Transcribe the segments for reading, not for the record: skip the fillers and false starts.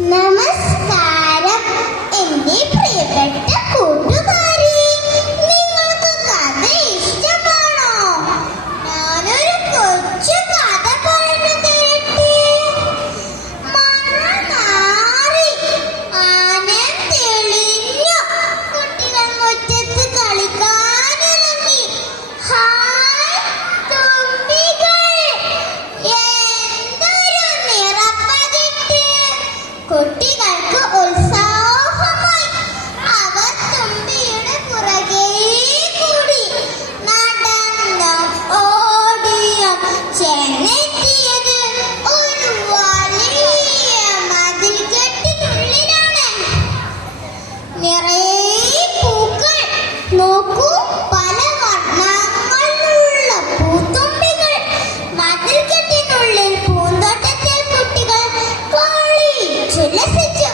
നമസ്കാരം എന്റെ പ്രിയപ്പെട്ട കൂട്ടുകാരി, നിങ്ങൾക്ക് കഥ ഇഷ്ടമാണോ? ഞാനൊരു കൊച്ചു കഥ പറഞ്ഞു തരട്ടെ. മഴ മാറി, ആന തെളിഞ്ഞു, കുട്ടികൾ മുറ്റത്ത് കളിക്കാനിറങ്ങി. ഹായ് തുമ്പികൾ, എന്തൊരു നിറപ്പതിട്ട്! കുട്ടികൾക്ക് ഉത്സാഹമായി. അവർ തുമ്പിയുടെ പുറകെ കൂടി നടന്നും ഓടിയും ചെന്നെത്തിയത് ഒരു വലിയ മതിൽക്കെട്ടിനുള്ളിലാണ്. നിറയെ പൂക്കൾ, നോക്കൂ, പല വർണ്ണങ്ങളുള്ള പൂത്തുമ്പികൾ. മതിൽക്കെട്ടിനുള്ളിൽ പൂന്തോട്ടത്തിൽ കുട്ടികൾ കളിച്ചുല്ലസിച്ചു.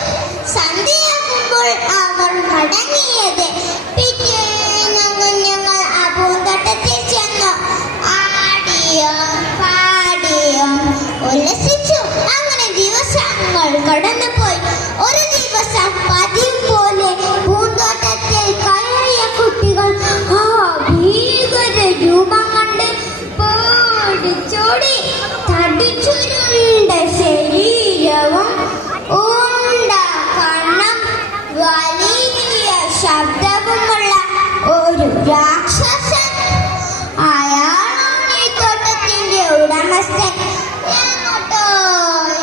സന്ധ്യയാകുമ്പോൾ അവർ മടങ്ങിയത്. പിറ്റേന്ന് കുഞ്ഞുങ്ങൾ ആ പൂന്തോട്ടത്തിൽ ചെന്നു ആടിയും പാടിയും ഉല്ലസിച്ചു. അങ്ങനെ ദിവസങ്ങൾ കടന്നുപോയി. ഒരു ദിവസം പതിവ് പോലെ പൂന്തോട്ടത്തിൽ കയറിയ കുട്ടികൾ ആ ഭീകര രൂപം കണ്ട് പേടിച്ചോടി. തടിച്ചുരുണ്ട ശരീരവും ഉണ്ട കണ്ണും വലിയ ശബ്ദവുമുള്ള ഒരു രാക്ഷസൻ. അയാളാണ് ഈ തോട്ടത്തിന്റെ ഉടമസ്ഥൻ. എങ്ങോട്ടോ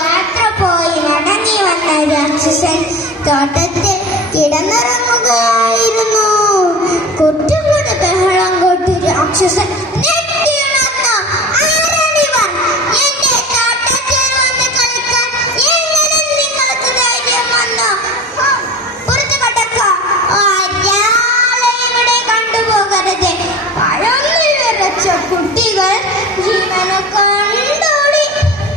യാത്ര പോയി മടങ്ങി വന്ന രാക്ഷസൻ തോട്ടത്തിൽ കിടന്നുറങ്ങുകയായിരുന്നു. കുട്ടികളുടെ ബഹളം കേട്ട് രാക്ഷസൻ ഞെട്ടിയുണർന്നു. ആരാണിവർ? എന്റെ തോട്ടത്തിൽ വന്ന് കളിക്കാൻ എങ്ങനെ നിങ്ങൾക്ക് ധൈര്യം വന്നു? പുറത്തു കടക്കാം, ഒരാളെ ഇവിടെ കണ്ടുപോകരുത്. പഴങ്ങളിൽ വിറച്ച കുട്ടികൾ ജീവനെ കണ്ടോടി.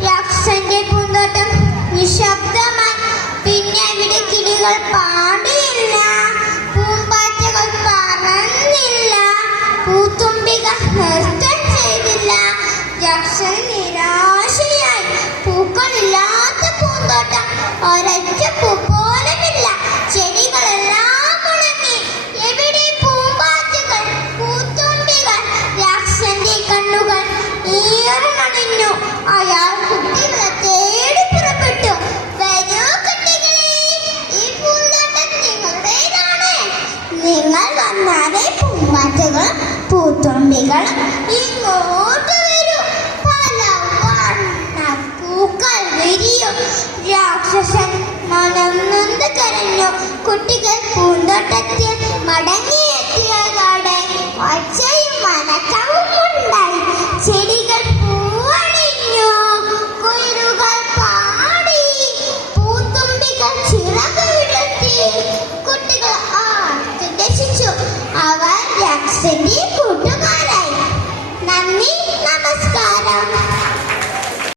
രാക്ഷസന്റെ പൂന്തോട്ടം നിശബ്ദമായി. പിന്നെ ഇവിടെ കിളികൾ പാടിയില്ല, പൂമ്പാറ്റകൾ പറന്നില്ല, പൂത്തുമ്പികൾ നൃത്തം ചെയ്തില്ല. രാക്ഷസൻ നിരാശയായി. പൂക്കളില്ലാത്ത പൂന്തോട്ടം, ഒരൊറ്റ പൂ പോലുമില്ല. ചെടികളെല്ലാം ഉണങ്ങി. എവിടെ പൂമ്പാറ്റകൾ, പൂത്തുമ്പികൾ? രാക്ഷസന്റെ കണ്ണുകൾ ഈർന്നണിഞ്ഞു. അയാൾ കുട്ടികളെ തേടി പുറപ്പെട്ടു. വരൂ കുട്ടികളെ, ഈ പൂന്തോട്ടം നിങ്ങളുടേതാണ്. നിങ്ങൾ വന്നാലേ പൂമ്പാറ്റകളും പൂത്തുമ്പികളും ഇങ്ങോട്ട് വരൂ. പല വർണ്ണ പൂക്കൾ വിരിയും. രാക്ഷസൻ മനം നൊന്ത് കരഞ്ഞു. കുട്ടികൾ പൂന്തോട്ടത്തിൽ